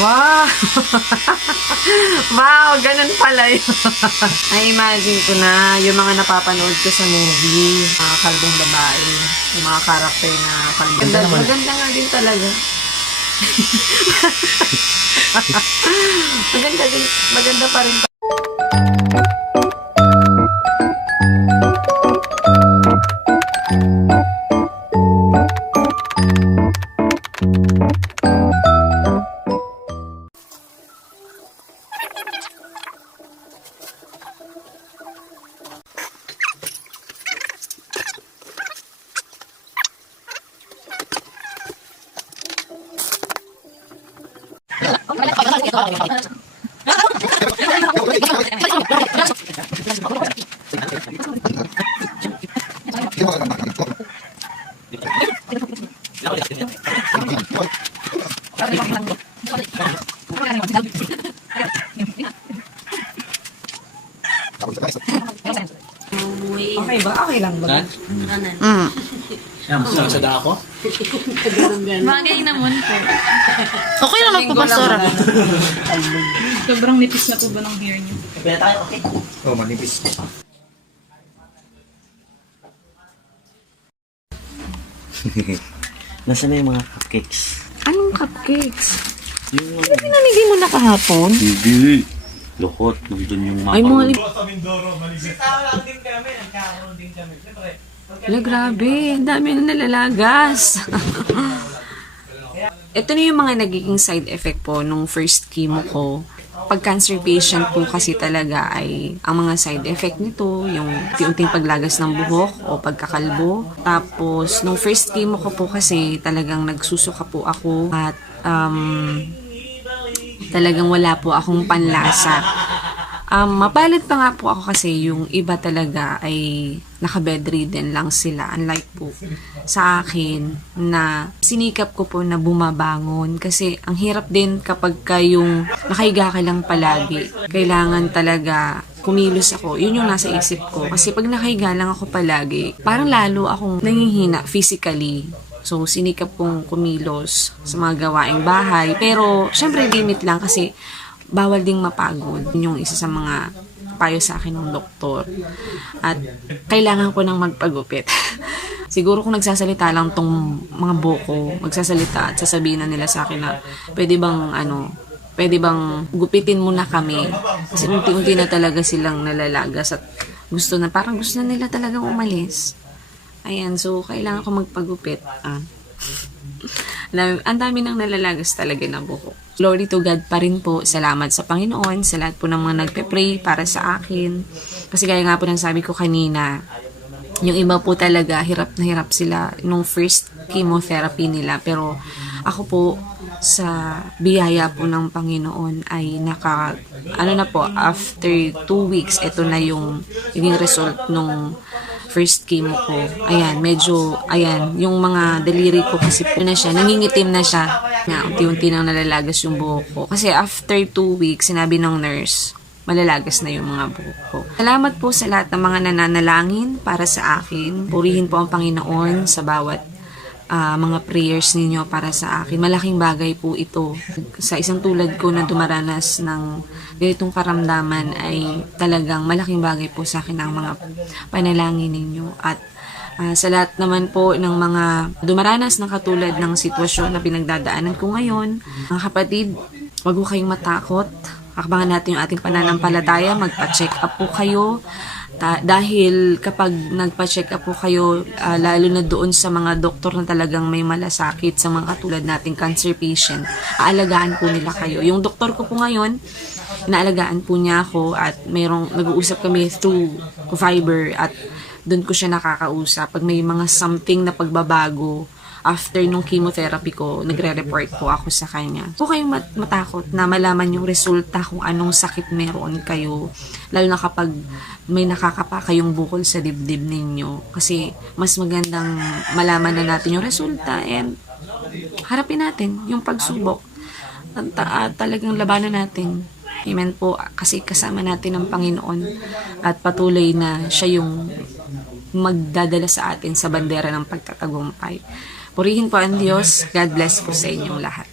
Wow! Wow, ganun pala yun. Na-imagine ko na yung mga napapanood ko sa movie, mga kalbong babae, yung mga karakter na kalbong. Maganda nga din talaga. Maganda din, maganda pa rin. Okay ba? Okay lang ba? Sada ako? Bagay naman po. Okay naman po, Pastora. Sobrang nipis na po ba ng hair niyo? Kaya tayo, okay? Oh, manipis. Nasaan na yung mga cupcakes? Anong cupcakes? Yung Ano pinamigay mo na kahapon? hindi. Lukot, nandun yung mga... Ay, mga Wala, grabe. Ang dami na nalalagas. Ito na yung mga nagiging side effect po nung first chemo ko. Pag cancer patient po kasi talaga ay ang mga side effect nito, yung unti-unting paglagas ng buhok o pagkakalbo. Tapos, nung first chemo ko po kasi talagang nagsusuka po ako at talagang wala po akong panlasa. Mapalad pa nga po ako kasi yung iba talaga ay naka-bedridden lang sila. Unlike po sa akin na sinikap ko po na bumabangon. Kasi ang hirap din kapag yung nakahiga ka lang palagi. Kailangan talaga kumilos ako. Yun yung nasa isip ko. Kasi pag nakahiga lang ako palagi, parang lalo akong nangihina physically. So, sinikap kong kumilos sa mga gawaing bahay. Pero, syempre, limit lang kasi bawal ding mapagod. Yun yung isa sa mga payo sa akin ng doktor. At kailangan ko nang magpagupit. Siguro kung nagsasalita lang tong mga buko, magsasalita at sasabihin na nila sa akin na pwede bang gupitin mo na kami. Kasi unti-unti na talaga silang nalalagas at parang gusto na nila talagang umalis. Ayan, so kailangan ko magpagupit. Ang dami nang nalalagas talaga na buhok. Glory to God pa rin po. Salamat sa Panginoon, sa lahat po ng mga nagpe-pray para sa akin. Kasi gaya nga po ng sabi ko kanina, yung iba po talaga, hirap na hirap sila nung first chemotherapy nila. Pero ako po, sa biyaya po ng Panginoon ay after 2 weeks, ito na yung naging result nung first chemo ko. Ayan, yung mga daliri ko kasi po na siya, nangingitim na siya. Unti-unti nang nalalagas yung buhok ko. Kasi after 2 weeks, sinabi ng nurse, malalagas na yung mga buhok ko. Salamat po sa lahat ng mga nananalangin para sa akin. Purihin po ang Panginoon sa bawat mga prayers ninyo para sa akin. Malaking bagay po ito. Sa isang tulad ko na dumaranas ng ganitong karamdaman ay talagang malaking bagay po sa akin ang mga panalangin ninyo. At sa lahat naman po ng mga dumaranas ng katulad ng sitwasyon na pinagdadaanan ko ngayon, mga kapatid, wag po kayong matakot. Akbangan natin yung ating pananampalataya, magpa-check up po kayo. Dahil kapag nagpa-check up po kayo, lalo na doon sa mga doktor na talagang may malasakit sa mga katulad nating cancer patient, aalagaan po nila kayo. Yung doktor ko po ngayon, inaalagaan po niya ako at nag-uusap kami through Viber at doon ko siya nakakausap. Pag may mga something na pagbabago, after nung chemotherapy ko, nagre-report po ako sa kanya. Huwag kayong matakot na malaman yung resulta kung anong sakit meron kayo. Lalo na kapag may nakakapa kayong bukol sa dibdib ninyo. Kasi mas magandang malaman na natin yung resulta and harapin natin yung pagsubok. At talagang labanan natin. Amen po. Kasi kasama natin ang Panginoon at patuloy na siya yung magdadala sa atin sa bandera ng pagtatagumpay. Purihin po ang Diyos. God bless po sa inyong lahat.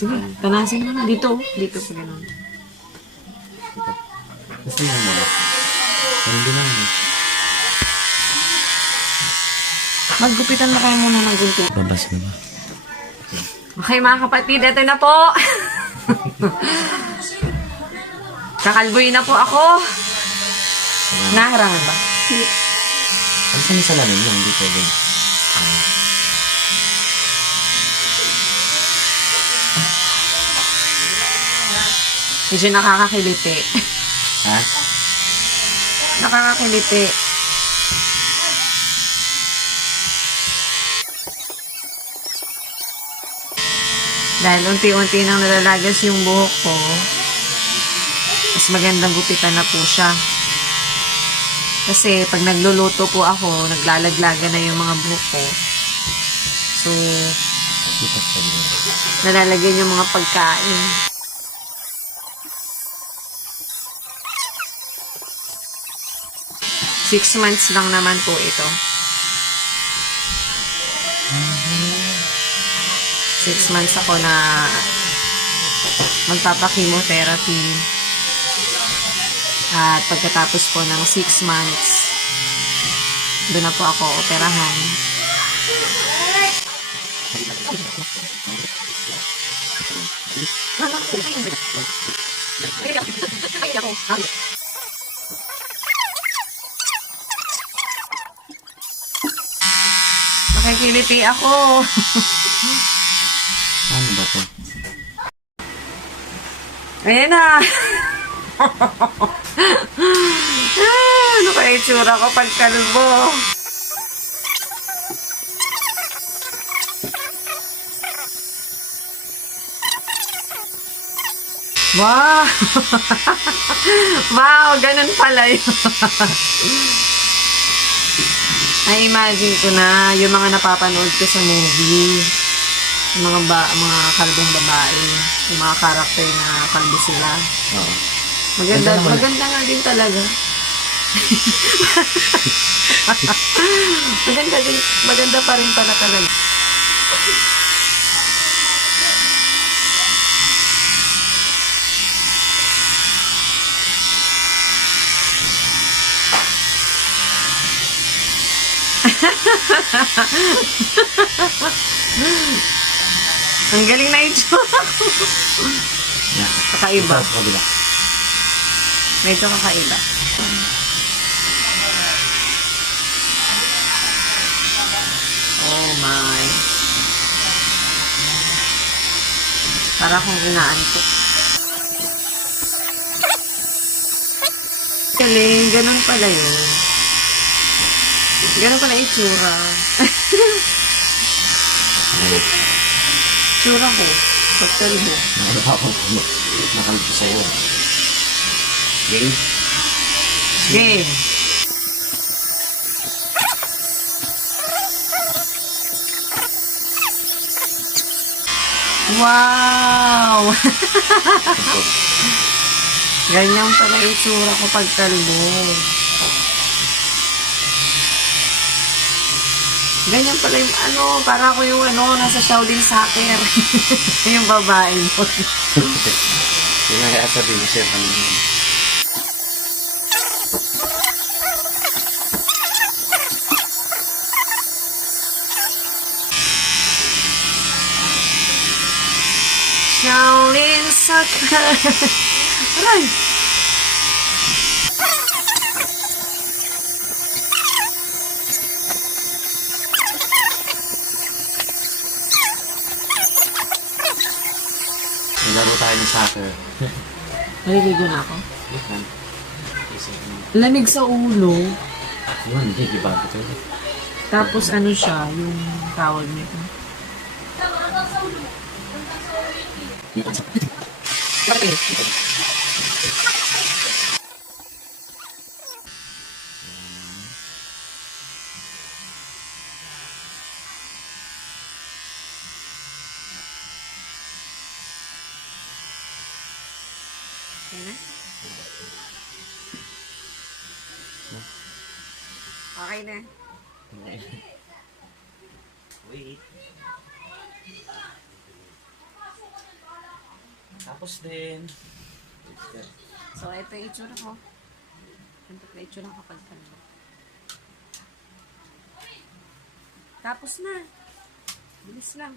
Sige, tanasin mo na. Dito. Dito pa ganun. Gusto mo muna. Parang din naman. Maggupitan mo kayo muna ng gunting. Babas na ba? Okay mga kapatid, ito na po. Kakalboy na po ako. Naharangan ba? Ano sa salamin yung hindi pwede? Medyo nakakakiliti. Ha? Nakakakiliti. Dahil unti-unti nang nalalagas yung buhok ko, mas magandang gupitan na po siya. Kasi pag nagluluto po ako, naglalaglaga na yung mga buhok ko. So, nalalagyan yung mga pagkain. Six months lang naman po ito. 6 months ako na magpapa-chemotherapy. At pagkatapos po ng 6 months, doon na po ako operahan. Makikiliti ako. Ano ba to? Ayan na. Ano kaya itsura ko pag kalbo? Wow! Wow, ganun pala yun. Na-imagine ko na yung mga napapanood ko sa movie. Yung mga kalbong babae. Yung mga karakter na kalbo sila. Oo. Maganda nga din talaga. Maganda pa rin pala talaga. Ang galing na itsura ko. Kakaiba. Sa kabila. Medyo kakaiba. Oh my. Para akong inaantok. Galing, ganun pala yun. Ganun pala itsura. Itsura ko. Pagkalbo. Nakalito sa'yo. Game? Game. Wow! Ganyan pala itsura ko pagkalbo. Ganyan pala yung para ako yung nasa Shaolin Soccer. Yung babae mo. Yung nga sabi mo siya kanina. Shaolin Soccer. Aray! Naglaro tayo ng soccer. Naliligo na ako. Yan. Lamig sa ulo. Yun, hindi, iba ito. Tapos ano siya, yung tawag nito. Okay na? Okay na. Wait. Tapos din. So, ito yung itsura ko. Ito yung itsura kapag tanda. Tapos na. Bilis lang.